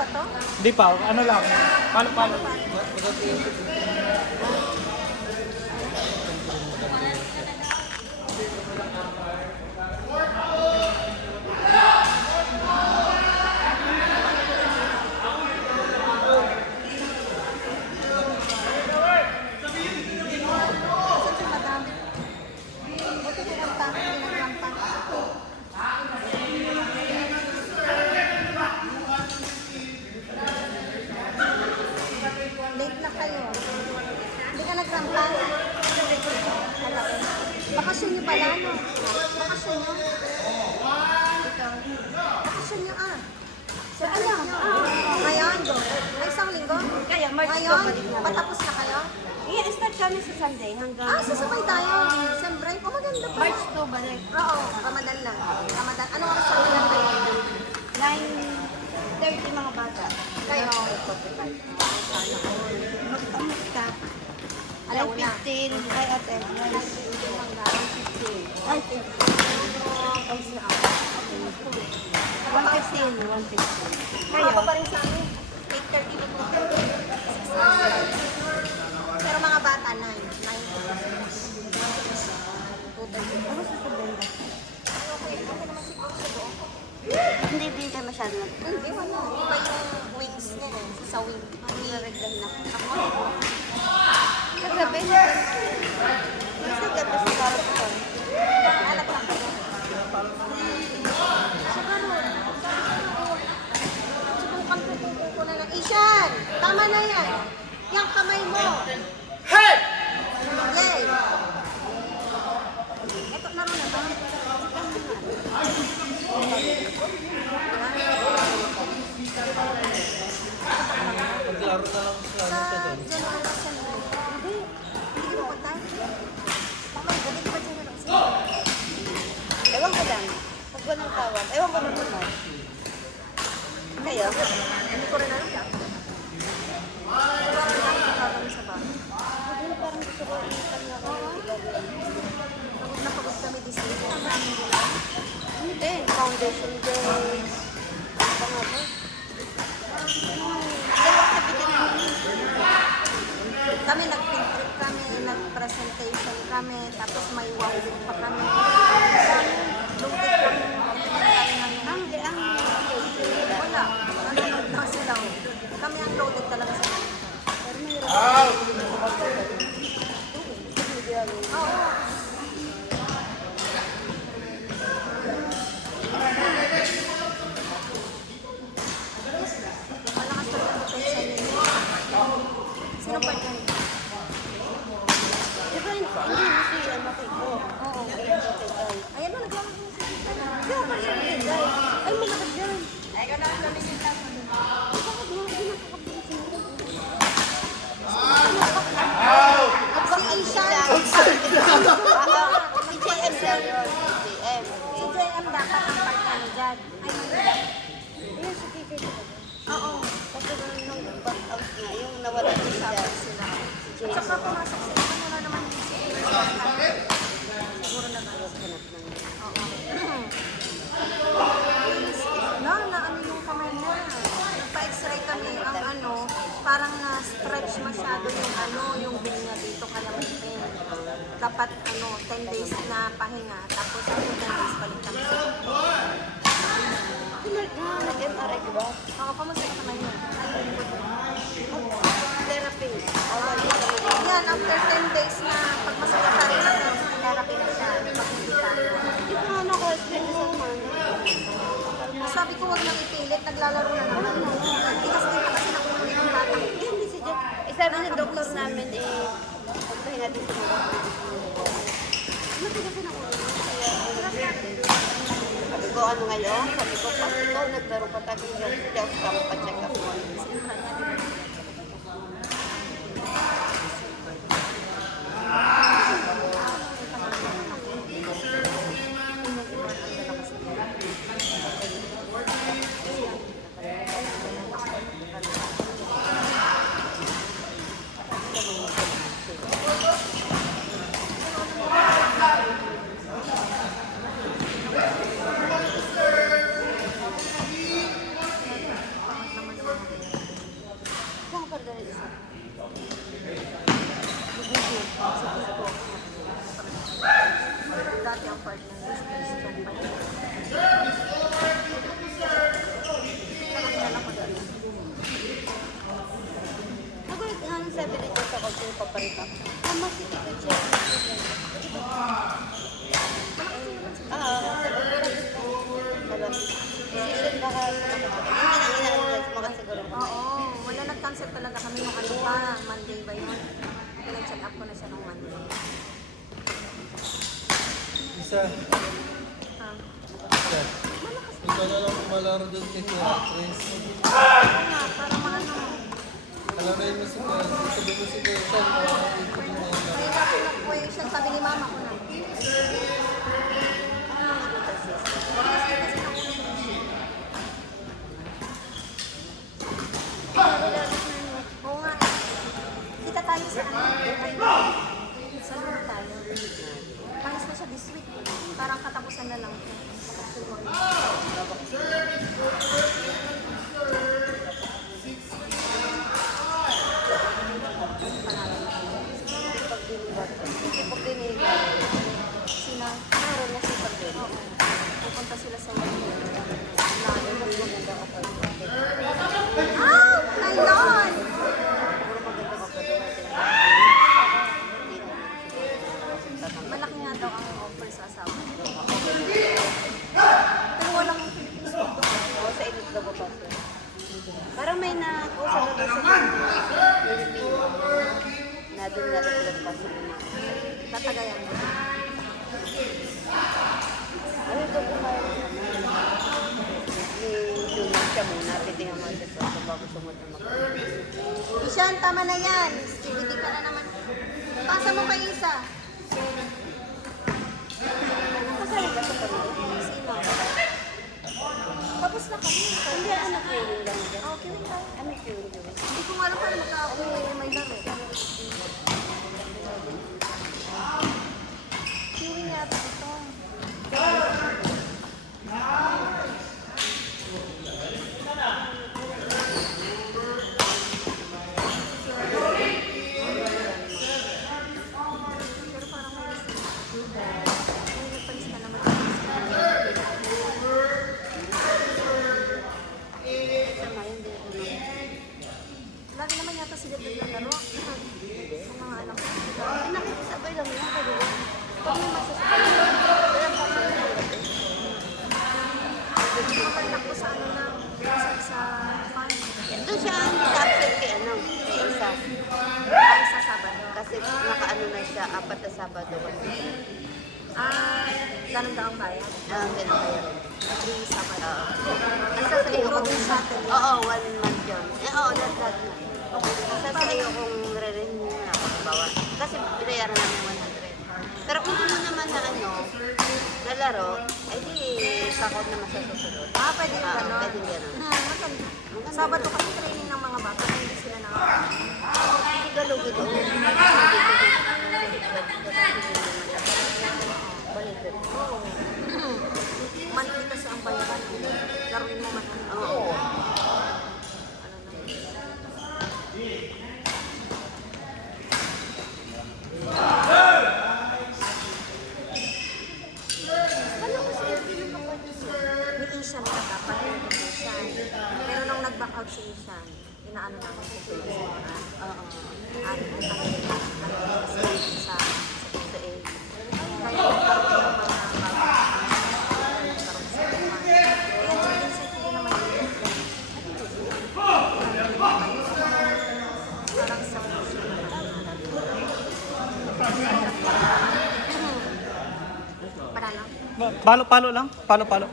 ba to? Hindi pa, ano lang. Palo-palo. Asan si madam? Buti pinagpa, pinagrampa. Late na kayo. Hindi ka nagrampa? Bakasyon niyo pala, no? Bakasyon niyo? Bakasyon niyo, ah. So, ano? Ngayon? Ay, isang linggo? Kaya, March Ngayon? 2 balik na. Patapos na kayo? I-start kami sa Sunday hanggang Ah, sasabay tayo. Siyempre. Oh, maganda pa. March 2 balik. Oo, Ramadan lang. Ramadan. Ano oras sa Ramadan kayo? 9:30 mga bata. Kayo? Sana all. Magpamot ka. Alaw na. 9:15. Ay, ate. 1:15. Ay, 1:15. 1:15. Kayo? Kayo? pa rin sa amin. 8:30 na po. 6 hours. Pero mga bata, 9. 9 to 2:30. Ano sa benda? Okay naman siguro sa doon. Hindi din tayo masyado nag... Hindi, wala. Iba yung wings niya eh. Sa wing. Nagreglan na. Ako? Kagabi na. Sa gabi sa Carlton. Alat lang kayo. Subukan ko na lang. Ishan! Tama na yan. Yung kamay mo. Hey! Yay! Ito, laro na ba? Maglaro na lang sa Sa General Assembly. Hindi. Hindi mo punta? Tama, galing ba General Assembly? Ewan ko lang. Pag walang tawag. Ewan ko lang naman. Kayo? Hindi ko rin alam yan. Wala rin lang ang gagawin sa bahay. Hindi, parang gusto ko ikan na ako. Pagod na pagod kami this week. Ang daming gula. Hindi. Foundation day. Apa nga ba? Dalawa kapitin namin. Kami nag-field trip kami, nag-presentation kami, tapos may wow pa kami. Lungkit kami. Wala. Nanonood lang sila. Kami ang loaded talaga sa kanila. Oo. Malakas talaga ang depensa ninyo. Sino pa dyan? Diba hindi si Maki ko? Oo. Ayan na, naglalaro na si Tita. Hindi ako siya nilagay. Ay, malakas yan. Ay, gano'n ang lamisin lang. Bakit mo? Hindi nakakabilis mo. Si Ishan. Si JM lang yun. JM. Si JM dapat ang partner dyan. Ay, Ayun, si Kiki. oo. Kasi nung back out na, yung nawala siya. Sila. Si JM. Saka pumasok sa ano na naman yung si siguro na ba? Hanap ng... Oo. No, na ano yung kamay niya. Nagpa-x-ray kami. Ang ano, parang na-stretch masyado yung ano, yung bill niya dito kaya may pain. Dapat ano, 10 days na pahinga. Tapos after 10 days balik kami sa Nag-MRI ka ba? Oo, kamusta yung kamay niya? Ay, lingkod mo. Therapy. Yan, after 10 days na pag masakit pa rin ako, therapy na siya. Pag hindi tayo. Hindi ko nga naka-spend sa Monday. Sabi ko huwag nang ipilit, naglalaro na naman. Tigas din pa kasi ng ulo ng bata. Hindi si Jack. Sabi ng doktor namin pagpahinga din sa mga. Matigas din ang ulo. Sabi ko, ano ngayon? Sabi ko, pag ikaw naglaro pa tayo, hindi ako pa-check up mo. sabi dito sa kung paparita. Mama, si Tito Chen. Sabi ko, decision baka hindi na makasiguro ko. Oo, wala nag-cancel talaga kami nung ano pa, Monday ba yun? Pinag-check up ko na siya nung Monday. Isa. Ha? Isa. Ikaw na lang malaro doon kay Chris. Oo nga, para maano. Alarin mo si Kuya. Sabi mo si Kuya. Siya, ito din na yun. Kaya ako nag-question, sabi ni mama ko na. Oo nga. Kita tayo sa ano. Sa ano tayo? Panis na siya this week. Parang katapusan na lang. Pag dinigan, Sina? meron na si Pagdin. Oo. Pupunta sila sa Wally. Lalo mas maganda ka pa. Ah! Ayun! Puro maganda ka pa doon. Malaki nga daw ang offer sa asawa. Pero walang Philippines food doon. Oo, sa init daw pa. Parang may na-usap na doon sa Pilipino. Na doon nga daw sila pa sa Tatagayan mo. Ano ito po kayo? Yung siya muna, titingnan mo siya sa bago sumunod na Ishan, tama na yan. Hindi ka na naman. Pasa mo kay Isa. Kasali ka sa pamilya? Sino? Tapos na kami. Hindi, ano feeling lang dyan? Okay, wait tayo. Ano feeling dyan? Hindi ko nga alam paano magkakakuha may laro. Kiwi yata ito. Pero parang may list na. May nagpalis na naman. Sama yun din. Lagi naman yata sila naglalaro. Sa mga anak ko. Nakikisabay lang yan. Pero Pag may masasabi, kaya pa sa mga anak ko sa ano lang, sa farm. doon siya ang absent kay ano, kay isa. Ay, sa Sabado. Kasi nakaano na siya, 4 na Sabado. Ah, ganun daw ang bayan. Ganun kaya. Every Sabado. Isa sa iyo kung... Province natin yun. Oo, 1 month yun. Oo, lahat na. Isa sa iyo kung re-renew na bawa. Kasi binayaran namin 100. Pero kung ano naman na ano, lalaro, ay di kakot naman sa susunod. Ah, pwede yung gano'n. Pwede gano'n. Maganda. Sabado kasi training ng mga bata, hindi sila Hindi galugi doon. Baliktad. Oo. Monthly kasi ang bayaran. Laruin mo man. Oo. Ni Ishan ka dapat yung Ishan. Pero nung nag-back out si Ishan, inaano namin si Ishan. Oo. Ano sa Sa iyo. kaya nagkaroon ng mga bata. Nagkaroon sa mga. Ayan, si Vincent hindi naman yun. Parang sa para lang. Palo-palo lang. Palo-palo.